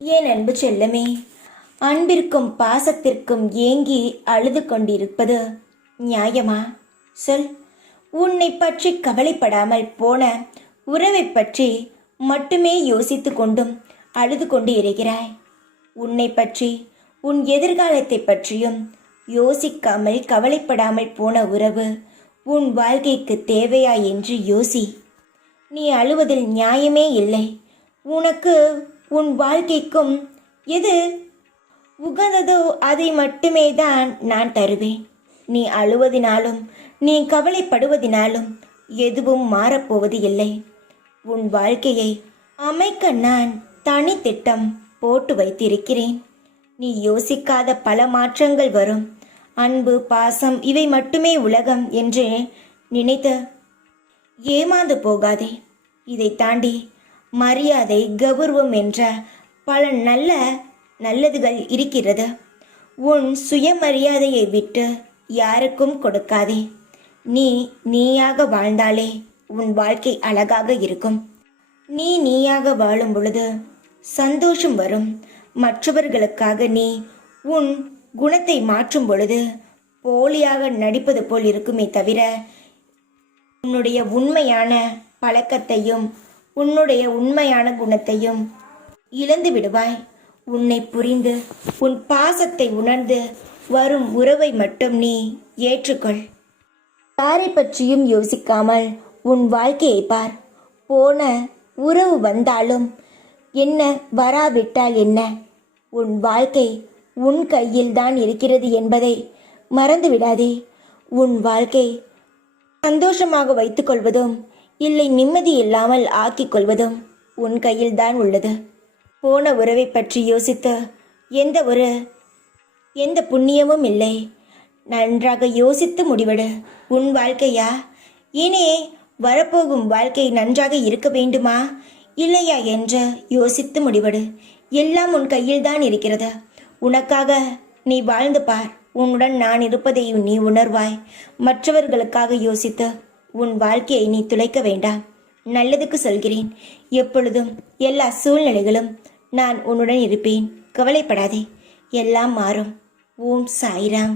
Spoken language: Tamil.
என் அன்பு செல்லமே, அன்பிற்கும் பாசத்திற்கும் ஏங்கி அழுது கொண்டிருப்பது நியாயமா? சொல். உன்னை பற்றி கவலைப்படாமல் போன உறவை பற்றி மட்டுமே யோசித்து கொண்டும் அழுது கொண்டு இருக்கிறாய். உன்னை பற்றி, உன் எதிர்காலத்தை பற்றியும் யோசிக்காமல் கவலைப்படாமல் போன உறவு உன் வாழ்க்கைக்கு தேவையா என்று யோசி. நீ அழுவதில் நியாயமே இல்லை. உனக்கு உன் வாழ்க்கைக்கும் எது உகந்ததோ அதை மட்டுமே தான் நான் தருவேன். நீ அழுவதினாலும் நீ கவலைப்படுவதினாலும் எதுவும் மாறப்போவது இல்லை. உன் வாழ்க்கையை அமைக்க நான் தனி திட்டம் போட்டு வைத்திருக்கிறேன். நீ யோசிக்காத பல மாற்றங்கள் வரும். அன்பு, பாசம் இவை மட்டுமே உலகம் என்று நினைத்து ஏமாந்து போகாதே. இதை தாண்டி மரியாதை, கௌரவம் என்ற பல நல்லதுகள் இருக்கிறது. உன் சுயமரியாதையை விட்டு யாருக்கும் கொடுக்காதே. நீயாக வாழ்ந்தாலே உன் வாழ்க்கை அழகாக இருக்கும். நீயாக வாழும் பொழுது சந்தோஷம் வரும். மற்றவர்களுக்காக நீ உன் குணத்தை மாற்றும் பொழுது போலியாக நடிப்பது போல் இருக்குமே தவிர உன்னுடைய உண்மையான பழக்கத்தையும் உன்னுடைய உண்மையான குணத்தையும் இழந்து விடுவாய். உன்னை புரிந்து உன் பாசத்தை உணர்ந்து வரும் உறவை மட்டும் நீ ஏற்றுக்கொள். யாரை பற்றியும் யோசிக்காமல் உன் வாழ்க்கையை பார். போன உறவு வந்தாலும் என்ன, வராவிட்டால் என்ன, உன் வாழ்க்கை உன் கையில் தான் இருக்கிறது என்பதை மறந்து விடாதே. உன் வாழ்க்கை சந்தோஷமாக வைத்துக்கொள்வதும் இல்லை நிம்மதி இல்லாமல் ஆக்கிக் கொள்வதும் உன் கையில் தான் உள்ளது. போன உறவை பற்றி யோசித்து எந்த புண்ணியமும் இல்லை. நன்றாக யோசித்து முடிவெடு. உன் வாழ்க்கையா, இனி வரப்போகும் வாழ்க்கை நன்றாக இருக்க வேண்டுமா இல்லையா என்று யோசித்து முடிவெடு. எல்லாம் உன் கையில் தான் இருக்கிறது. உனக்காக நீ வாழ்ந்து பார். உன்னுடன் நான் இருப்பதை நீ உணர்வாய். மற்றவர்களுக்காக யோசித்து உன் வாழ்க்கையை நீ துளைக்க வேண்டாம். நல்லதுக்கு சொல்கிறேன். எப்பொழுதும் எல்லா சூழ்நிலைகளும் நான் உன்னுடன் இருப்பேன். கவலைப்படாதே, எல்லாம் மாறும். ஓம் சாய்ராம்.